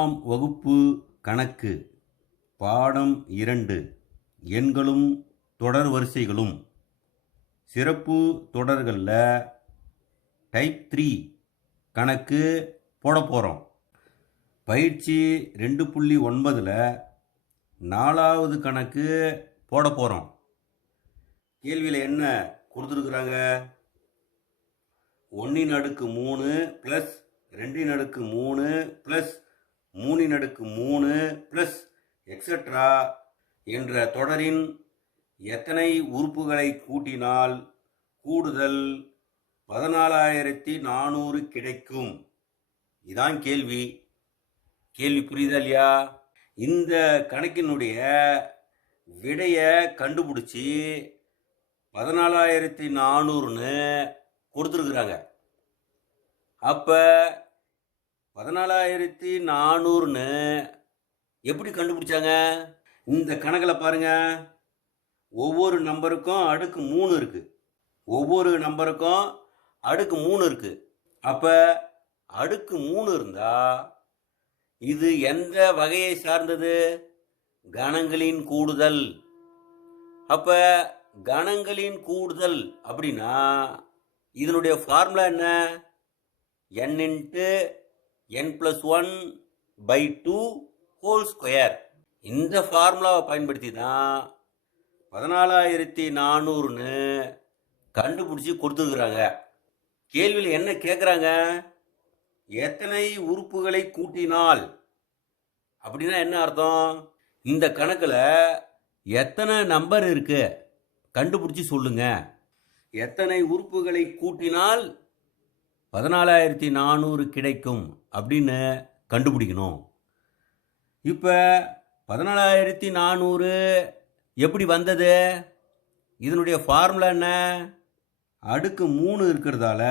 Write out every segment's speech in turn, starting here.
ஒன்றாம் வகுப்பு கணக்கு பாடம் இரண்டு எண்களும் தொடர் வரிசைகளும். சிறப்பு தொடர்களில் டைப் த்ரீ கணக்கு போட போகிறோம் பயிற்சி ரெண்டு புள்ளி ஒன்பதில் நாலாவது கணக்கு போட போகிறோம் கேள்வியில் என்ன கொடுத்துருக்குறாங்க? ஒன்றின் அடுக்கு மூணு ப்ளஸ் ரெண்டின் அடுக்கு மூணு ப்ளஸ் மூணின் அடுக்கு மூணு ப்ளஸ் எக்ஸட்ரா என்ற தொடரின் எத்தனை உறுப்புகளை கூட்டினால் கூடுதல் பதினாலாயிரத்தி நானூறு கிடைக்கும்? இதான் கேள்வி. கேள்வி புரியுதா இல்லையா? இந்த கணக்கினுடைய விடையை கண்டுபிடிச்சி பதினாலாயிரத்தி நானூறுன்னு கொடுத்துருக்குறாங்க. அப்போ பதினாலாயிரத்தி நானூறுன்னு எப்படி கண்டுபிடிச்சாங்க? இந்த கணக்கில் பாருங்க. ஒவ்வொரு நம்பருக்கும் அடுக்கு மூணு இருக்கு. ஒவ்வொரு நம்பருக்கும் அடுக்கு மூணு இருக்கு. அப்போ அடுக்கு மூணு இருந்தா இது எந்த வகையை சார்ந்தது? கணங்களின் கூடுதல். அப்ப கணங்களின் கூடுதல் அப்படின்னா இதனுடைய ஃபார்முலா என்ன? N into N plus one by two whole square இந்த ஃபார்முலாவை பயன்படுத்தி தான் பதினாலாயிரத்தி நானூறுன்னு கண்டுபிடிச்சி கொடுத்துருக்குறாங்க. கேள்வியில் என்ன கேட்குறாங்க எத்தனை உறுப்புகளை கூட்டினால்? அப்படின்னா என்ன அர்த்தம்? இந்த கணக்கில் எத்தனை நம்பர் இருக்குது கண்டுபிடிச்சி சொல்லுங்க. எத்தனை உறுப்புகளை கூட்டினால் பதினாலாயிரத்தி நானூறு கிடைக்கும் அப்படின்னு கண்டுபிடிக்கணும். இப்போ பதினாலாயிரத்தி நானூறு எப்படி வந்தது? இதனுடைய ஃபார்முலா என்ன? அடுக்கு மூணு இருக்கிறதால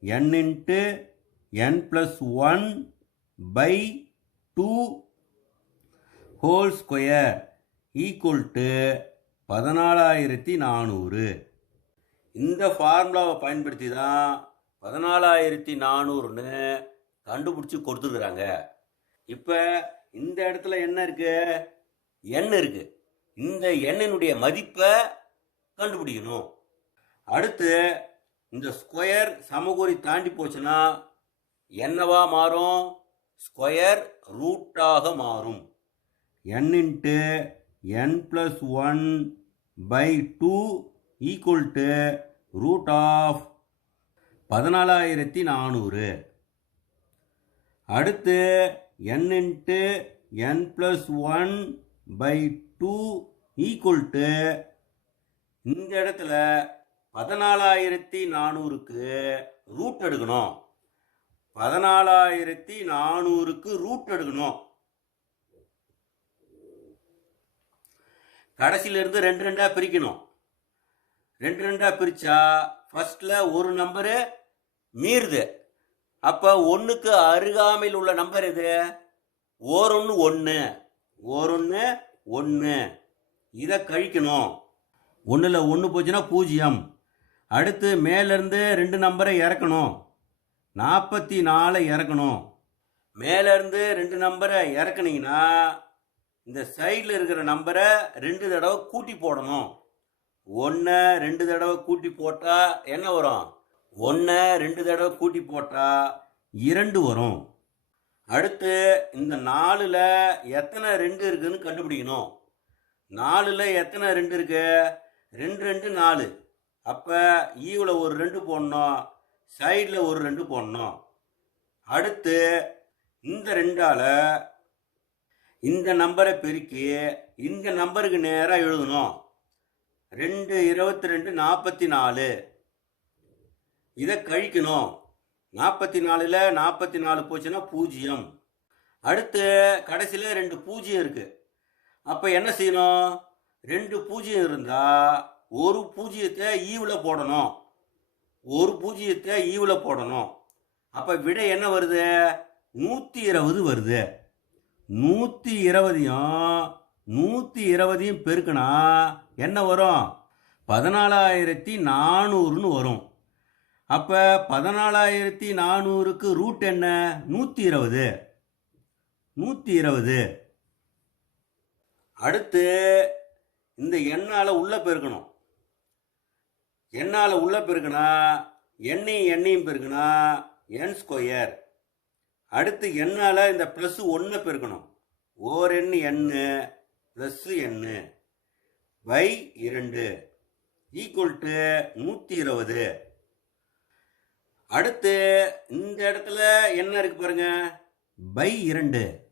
N into N plus one by two whole square equal to பதினாலாயிரத்தி நானூறு. இந்த ஃபார்முலாவை பயன்படுத்தி தான் பதினாலாயிரத்தி நானூறுன்னு கண்டுபிடிச்சி கொடுத்துருக்குறாங்க. இப்போ இந்த இடத்துல என்ன இருக்கு? எண் இருக்கு. இந்த எண்ணினுடைய மதிப்பை கண்டுபிடிக்கணும். அடுத்து இந்த ஸ்கொயர் சமகுறி தாண்டி போச்சுன்னா என்னவா மாறும்? ஸ்கொயர் ரூட்டாக மாறும். N into N plus one by two equal to root of பதினாலாயிரத்தி நானூறு அடுத்து N into N plus one by two equal to இந்த இடத்துல பதினாலாயிரத்தி நானூறுக்கு ரூட் எடுக்கணும். பதினாலாயிரத்தி நானூறுக்கு ரூட் எடுக்கணும். கடைசியிலேருந்து ரெண்டு ரெண்டாக பிரிக்கணும். ரெண்டு ரெண்டாக பிரித்தா ஃபஸ்ட்டில் ஒரு நம்பரு மீறுது. அப்போ ஒன்றுக்கு அருகாமையில் உள்ள நம்பர் எது? ஓரொன்று ஒன்று ஓரொன்று ஒன்று இதை கழிக்கணும். ஒன்றில் ஒன்று போச்சுன்னா பூஜ்ஜியம். அடுத்து மேலேருந்து ரெண்டு நம்பரை இறக்கணும். நாற்பத்தி நாலை இறக்கணும். மேலேருந்து ரெண்டு நம்பரை இறக்குனீங்கன்னா இந்த சைடில் இருக்கிற நம்பரை ரெண்டு தடவை கூட்டி போடணும். ஒன்று ரெண்டு தடவை கூட்டி போட்டால் என்ன வரும்? ஒன்றை ரெண்டு தடவை கூட்டி போட்டால் இரண்டு வரும். அடுத்து இந்த நாலில் எத்தனை ரெண்டு இருக்குதுன்னு கண்டுபிடிக்கணும். நாலில் எத்தனை ரெண்டு இருக்கு? ரெண்டு ரெண்டு நாலு. அப்போ ஈவில் ஒரு ரெண்டு போடணும் சைடில் ஒரு ரெண்டு போடணும். அடுத்து இந்த ரெண்டால் இந்த நம்பரை பெருக்கி இந்த நம்பருக்கு நேராக எழுதணும். ரெண்டு இருபத்தி ரெண்டு நாற்பத்தி நாலு. இதை கழிக்கணும். நாற்பத்தி நாலில் நாற்பத்தி நாலு போச்சுன்னா பூஜ்ஜியம். அடுத்து கடைசியில் ரெண்டு பூஜ்ஜியம் இருக்குது அப்போ என்ன செய்யணும்? ரெண்டு பூஜ்ஜியம் இருந்தால் ஒரு பூஜ்ஜியத்தை ஈவில் போடணும். ஒரு பூஜ்ஜியத்தை ஈவில் போடணும். அப்போ விடை என்ன வருது? நூற்றி இருபது வருது. நூற்றி இருபதையும் நூற்றி இருபதையும் பெருக்கினா என்ன வரும்? பதினாலாயிரத்தி நானூறுன்னு வரும். அப்போ பதினாலாயிரத்தி நானூறுக்கு ரூட் என்ன? நூற்றி இருபது. நூற்றி இருபது. அடுத்து இந்த எண்ணால் உள்ள பெருக்கணும். எண்ணால் உள்ள பெருக்கினா எண்ணையும் எண்ணையும் பெருக்கினா என் ஸ்கொயர் அடுத்து எண்ணால் இந்த ப்ளஸ் ஒன்று பெருக்கணும். ஓர் எண் எண்ணு ப்ளஸ் எண்ணு பை இரண்டு. ஈக்குவல் டு நூற்றி இருபது. அடுத்து இந்த இடத்துல என்ன இருக்கு பாருங்க? பை இரண்டு.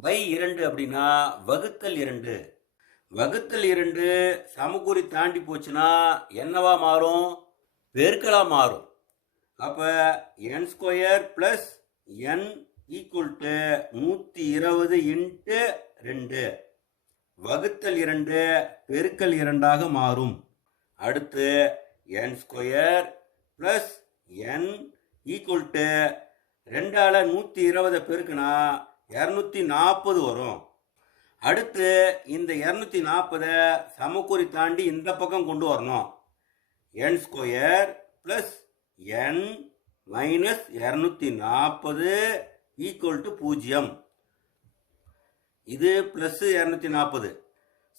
பை இரண்டு அப்படின்னா வகுத்தல் இரண்டு. வகுத்தல் இரண்டு சமக்குறி தாண்டி போச்சுன்னா என்னவா மாறும்? பெருக்கலா மாறும். அப்போ N square plus N equal to நூற்றி இருபது இன்ட்டு ரெண்டு. வகுத்தல் இரண்டு பெருக்கல் இரண்டாக மாறும். அடுத்து N square plus N equal to ரெண்டால் நூற்றி இருபதை பெருக்குனா இரநூத்தி நாற்பது வரும். அடுத்து இந்த இரநூத்தி நாற்பதை சமக்குறி தாண்டி இந்த பக்கம் கொண்டு வரணும். N square plus N minus இரநூத்தி நாற்பது ஈக்குவல் டு பூஜ்ஜியம். இது ப்ளஸ் இரநூத்தி நாற்பது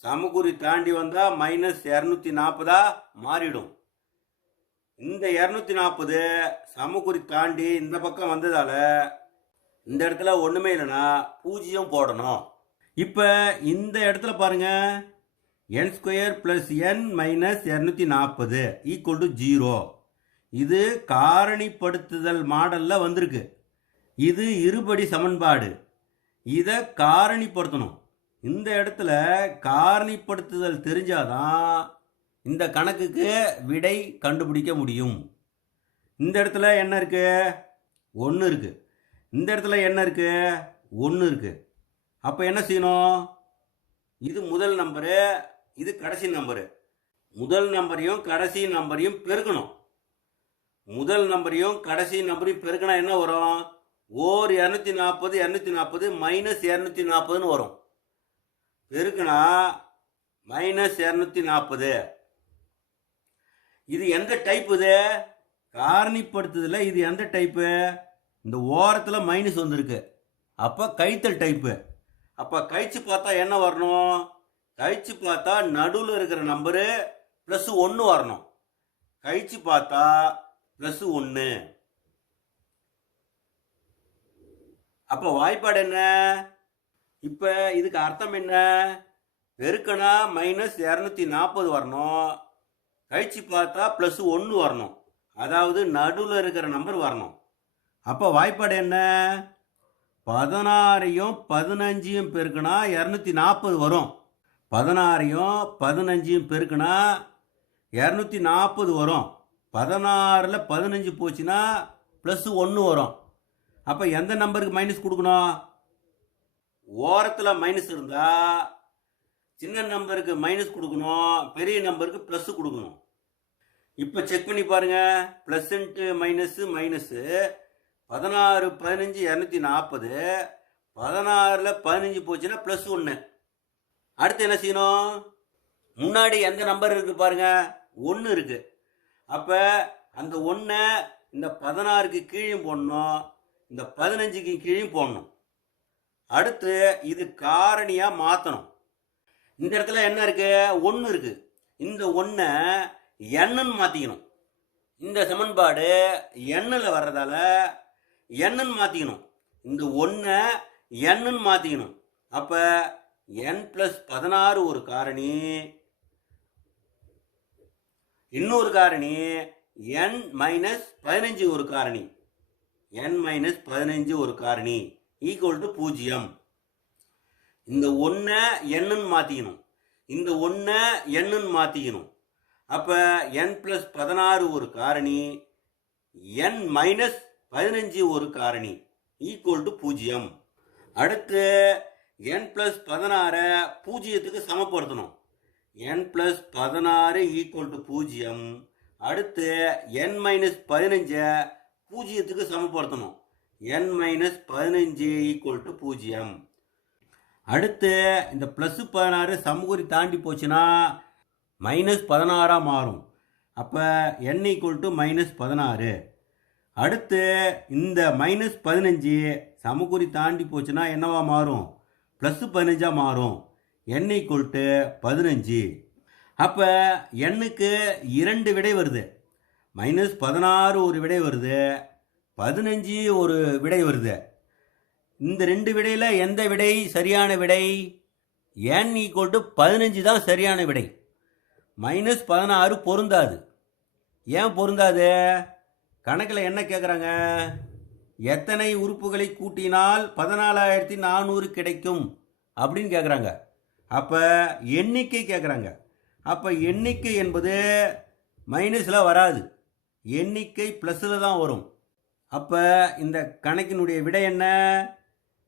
சமக்குறி தாண்டி வந்தால் மைனஸ் இரநூத்தி நாற்பதாக மாறிடும். இந்த இரநூத்தி நாற்பது சமக்குறி தாண்டி இந்த பக்கம் வந்ததால இந்த இடத்துல ஒன்றுமே இல்லைன்னா பூஜ்ஜியம் போடணும். இப்போ இந்த இடத்துல பாருங்க. N square plus N minus இரநூத்தி நாற்பது ஈக்குவல் டு ஜீரோ இது காரணிப்படுத்துதல் மாடலில் வந்திருக்கு. இது இருபடி சமன்பாடு. இதை காரணிப்படுத்தணும். இந்த இடத்துல காரணிப்படுத்துதல் தெரிஞ்சாதான் இந்த கணக்குக்கு விடை கண்டுபிடிக்க முடியும். இந்த இடத்துல என்ன இருக்கு? ஒன்று இருக்கு. இந்த இடத்துல என்ன இருக்கு? ஒன்று இருக்கு. அப்போ என்ன செய்யணும்? இது முதல் நம்பரு இது கடைசி நம்பரு முதல் நம்பரையும் கடைசி நம்பரையும் பெருக்கணும். முதல் நம்பரையும் கடைசி நம்பரையும் பெருக்கினா என்ன வரும்? ஓர் இரநூத்தி நாற்பது இரநூத்தி நாற்பது மைனஸ் இரநூத்தி நாற்பதுன்னு வரும். பெருக்குனா மைனஸ் இரநூத்தி நாற்பது. இது எந்த டைப் இது? காரணிப்படுத்துதல இது எந்த டைப்பு இந்த ஓரத்தில் மைனஸ் வந்திருக்கு. அப்போ கைத்தல் டைப்பு அப்போ கழிச்சு பார்த்தா என்ன வரணும்? கழிச்சு பார்த்தா நடுவில் இருக்கிற நம்பரு ப்ளஸ் ஒன்று வரணும். கழிச்சு பார்த்தா ப்ளஸ் ஒன்று அப்போ வாய்ப்பாடு என்ன? இப்போ இதுக்கு அர்த்தம் என்ன? பெருக்கனா மைனஸ் இரநூத்தி நாற்பது வரணும். கழிச்சு பார்த்தா ப்ளஸ் ஒன்று வரணும். அதாவது நடுவில் இருக்கிற நம்பர் வரணும். அப்போ வாய்ப்பாடு என்ன? பதினாறையும் பதினஞ்சையும் பெருக்குனா இரநூத்தி நாற்பது வரும். பதினாறையும் பதினஞ்சையும் பெருக்குனா இரநூத்தி நாற்பது வரும். பதினாறில் பதினஞ்சு போச்சுன்னா ப்ளஸ் ஒன்று வரும். அப்போ எந்த நம்பருக்கு மைனஸ் கொடுக்கணும்? ஓரத்தில் மைனஸ் இருந்தால் சின்ன நம்பருக்கு மைனஸ் கொடுக்கணும். பெரிய நம்பருக்கு ப்ளஸ் கொடுக்கணும். இப்போ செக் பண்ணி பாருங்க. ப்ளஸ் இன்ட்டு மைனஸு மைனஸு பதினாறு பதினஞ்சு இரநூத்தி நாற்பது பதினாறில் பதினஞ்சு போச்சுன்னா ப்ளஸ் ஒன்று அடுத்து என்ன செய்யணும்? முன்னாடி எந்த நம்பர் இருக்குது பாருங்க. ஒன்று இருக்குது அப்போ அந்த ஒன்றை இந்த பதினாறுக்கு கீழேயும் போடணும். இந்த பதினஞ்சுக்கு கீழேயும் போடணும். அடுத்து இது காரணியாக மாற்றணும் இந்த இடத்துல என்ன இருக்குது ஒன்று இருக்குது இந்த ஒன்றை எண்ணுன்னு மாற்றிக்கணும் இந்த சமன்பாடு எண்ணில் வர்றதால எண்ணுன்னு மாற்றிக்கணும் இந்த ஒன்றை எண்ணுன்னு மாற்றிக்கணும் அப்போ என் ப்ளஸ் பதினாறு ஒரு காரணி இன்னொரு காரணி என் மைனஸ் பதினஞ்சு ஒரு காரணி என் மைனஸ் பதினஞ்சு ஒரு காரணி ஈக்குவல் டு பூஜ்ஜியம். இந்த ஒன்றை எண்ணுன்னு மாற்றிக்கணும் இந்த ஒன்றை எண்ணுன்னு மாற்றிக்கணும் அப்போ என் ப்ளஸ் பதினாறு ஒரு காரணி என் மைனஸ் பதினஞ்சு ஒரு காரணி ஈக்குவல் டு பூஜ்ஜியம். அடுத்து என் ப்ளஸ் பதினாறை பூஜ்ஜியத்துக்கு சமப்படுத்தணும். என் ப்ளஸ் பதினாறு ஈக்குவல் டு பூஜ்ஜியம். அடுத்து என் மைனஸ் பதினஞ்சை பூஜ்ஜியத்துக்கு சமப்படுத்தணும். என் மைனஸ் பதினஞ்சு ஈக்குவல் டு பூஜ்ஜியம். அடுத்து இந்த ப்ளஸ் பதினாறு சமகுறி தாண்டி போச்சுன்னா மைனஸ் பதினாறாக மாறும். அப்போ என் ஈக்குவல் டு மைனஸ் பதினாறு. அடுத்து இந்த மைனஸ் பதினஞ்சு சமக்குறி தாண்டி போச்சுன்னா என்னவா மாறும்? ப்ளஸ் பதினஞ்சாக மாறும். என் ஈக்குவல் டு பதினஞ்சு. அப்போ எண்ணுக்கு இரண்டு விடை வருது. மைனஸ் பதினாறு ஒரு விடை வருது. பதினஞ்சு ஒரு விடை வருது. இந்த ரெண்டு விடையில் எந்த விடை? சரியான விடை? என் ஈக்குவல் டு பதினஞ்சு தான் சரியான விடை. மைனஸ் பதினாறு பொருந்தாது. ஏன் பொருந்தாது? கணக்கில் என்ன கேட்குறாங்க எத்தனை உறுப்புகளை கூட்டினால் பதினாலாயிரத்தி நானூறு கிடைக்கும் அப்படின்னு கேட்குறாங்க அப்போ எண்ணிக்கை கேட்குறாங்க அப்போ எண்ணிக்கை என்பது மைனஸில் வராது. எண்ணிக்கை ப்ளஸில் தான் வரும். அப்போ இந்த கணக்கினுடைய விடை என்ன?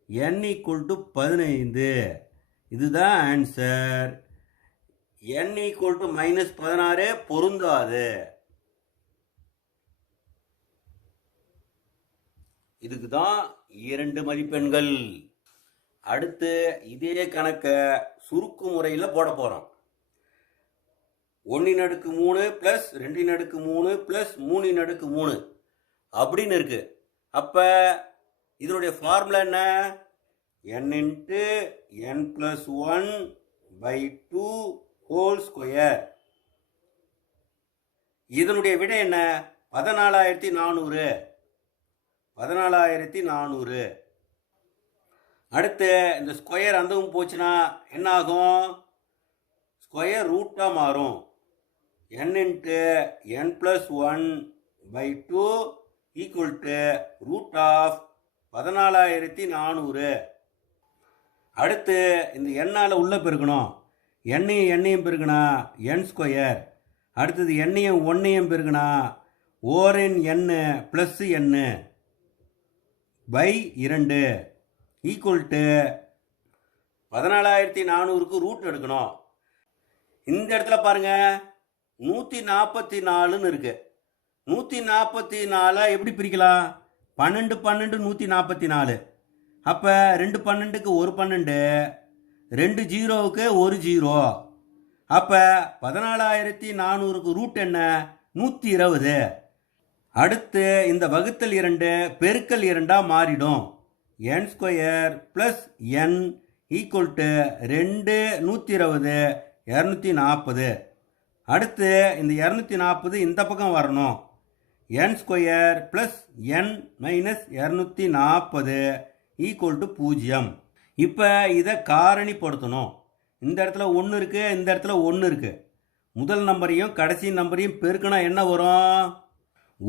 n ஈக்குவல் டு பதினைந்து. இதுதான் answer N equal to minus பதினாறு பொருந்தாது. இதுக்கு தான் இரண்டு மதிப்பெண்கள். அடுத்து இதே கணக்கை சுருக்கு முறையில் போட போகிறோம் ஒன்றின் அடுக்கு மூணு ப்ளஸ் ரெண்டின் அடுக்கு மூணு ப்ளஸ் மூணின் அடுக்கு மூணு அப்படின்னு இருக்கு. அப்போ இதனுடைய ஃபார்முலா என்ன? N into N plus one by two whole square இதனுடைய விடை என்ன? பதினாலாயிரத்தி நானூறு. பதினாலாயிரத்தி நானூறு. அடுத்து இந்த ஸ்கொயர் அந்தவும் போச்சுன்னா என்ன ஆகும் ஸ்கொயர் ரூட்டாக மாறும். N into N plus one by two equal to root of பதினாலாயிரத்தி நானூறு. அடுத்து இந்த எண்ணால் உள்ளே பெருக்கணும். எண்ணையும் எண்ணையும் பெருக்கினா என் ஸ்கொயர் அடுத்தது எண்ணையும் ஒன்றையும் பெருக்கினா ஓரின் எண்ணு ப்ளஸ் எண்ணு பை இரண்டு. ஈக்குவல் டு பதினாலாயிரத்தி நானூறுக்கு ரூட் எடுக்கணும். இந்த இடத்துல பாருங்க நூற்றி நாற்பத்தி நாலுன்னு இருக்கு. நூற்றி நாற்பத்தி நாலை எப்படி பிரிக்கலாம்? பன்னெண்டு பன்னெண்டு நூற்றி நாற்பத்தி நாலு அப்போ ரெண்டு பன்னெண்டுக்கு ஒரு பன்னெண்டு ரெண்டு ஜீரோவுக்கு ஒரு ஜீரோ. அப்போ பதினாலாயிரத்தி நானூறுக்கு ரூட் என்ன? நூற்றி இருபது. அடுத்து இந்த வகுத்தல் இரண்டு பெருக்கல் இரண்டாக மாறிடும். N square plus N equal to ரெண்டு நூற்றி இருபது இரநூத்தி நாற்பது. அடுத்து இந்த இரநூத்தி நாற்பது இந்த பக்கம் வரணும். N square plus N minus இரநூத்தி நாற்பது ஈக்குவல் டு பூஜ்ஜியம். இப்போ இதை காரணிப்படுத்தணும். இந்த இடத்துல ஒன்று இருக்குது இந்த இடத்துல ஒன்று இருக்குது முதல் நம்பரையும் கடைசி நம்பரையும் பெருக்கினா என்ன வரும்?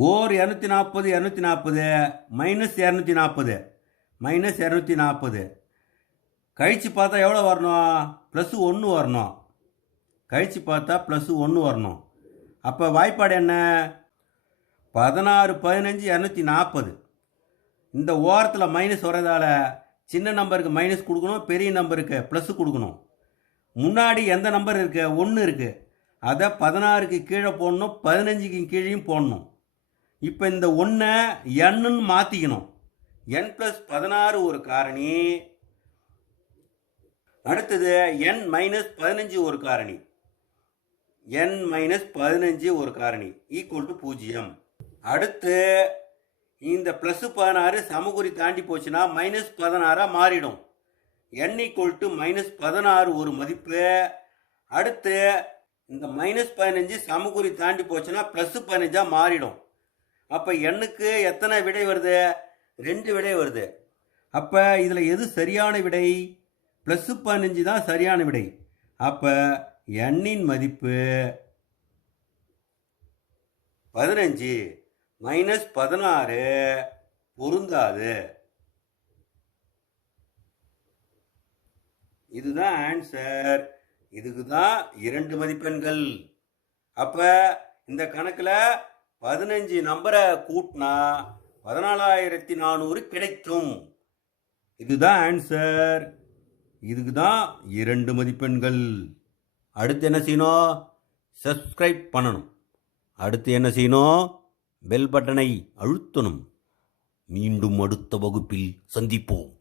ஓர் இரநூத்தி நாற்பது இரநூத்தி நாற்பது மைனஸ் இரநூத்தி நாற்பது மைனஸ் இரநூத்தி நாற்பது கழித்து பார்த்தா எவ்வளோ வரணும்? ப்ளஸ் ஒன்று வரணும். கழித்து பார்த்தா ப்ளஸ் ஒன்று வரணும். அப்போ வாய்ப்பாடு என்ன? பதினாறு பதினஞ்சு இரநூத்தி நாற்பது இந்த ஓரத்தில் மைனஸ் வரதால சின்ன நம்பருக்கு மைனஸ் கொடுக்கணும் பெரிய நம்பருக்கு ப்ளஸ் கொடுக்கணும். முன்னாடி எந்த நம்பர் இருக்கு? ஒன்று இருக்குது அதை பதினாறுக்கு கீழே போடணும் பதினஞ்சுக்கு கீழேயும் போடணும். இப்போ இந்த ஒன்றை எண்ணுன்னு மாற்றிக்கணும் என் ப்ளஸ் பதினாறு ஒரு காரணி. அடுத்தது என் மைனஸ் பதினஞ்சு ஒரு காரணி. என் மைனஸ் பதினஞ்சு ஒரு காரணி. ஈக்குவல் டு பூஜ்ஜியம். அடுத்து இந்த ப்ளஸ் பதினாறு சமகுறி தாண்டி போச்சுன்னா மைனஸ் பதினாறாக மாறிடும். என் ஈக்குவல் டு மைனஸ் பதினாறு ஒரு மதிப்பு. அடுத்து இந்த மைனஸ் பதினஞ்சு சமகுறி தாண்டி போச்சுன்னா ப்ளஸ் பதினஞ்சாக மாறிடும். அப்போ எண்ணுக்கு எத்தனை விடை வருது? ரெண்டு விடை வருது. அப்போ இதில் எது சரியான விடை? ப்ளஸ் பதினஞ்சு தான் சரியான விடை. அப்போ எண்ணின் மதிப்பு பதினஞ்சு. மைனஸ் பதினாறு பொருந்தாது. இதுதான் ஆன்சர் இதுக்கு தான் இரண்டு மதிப்பெண்கள். அப்போ இந்த கணக்கில் பதினஞ்சு நம்பரை கூட்டினா பதினாலாயிரத்தி நானூறு கிடைக்கும். இதுதான் ஆன்சர் இதுக்கு தான் இரண்டு மதிப்பெண்கள். அடுத்து என்ன செய்யணும்? சப்ஸ்கிரைப் பண்ணணும். அடுத்து என்ன செய்யணும்? பெல் பட்டனை அழுத்தணும். மீண்டும் அடுத்த வகுப்பில் சந்திப்போம்.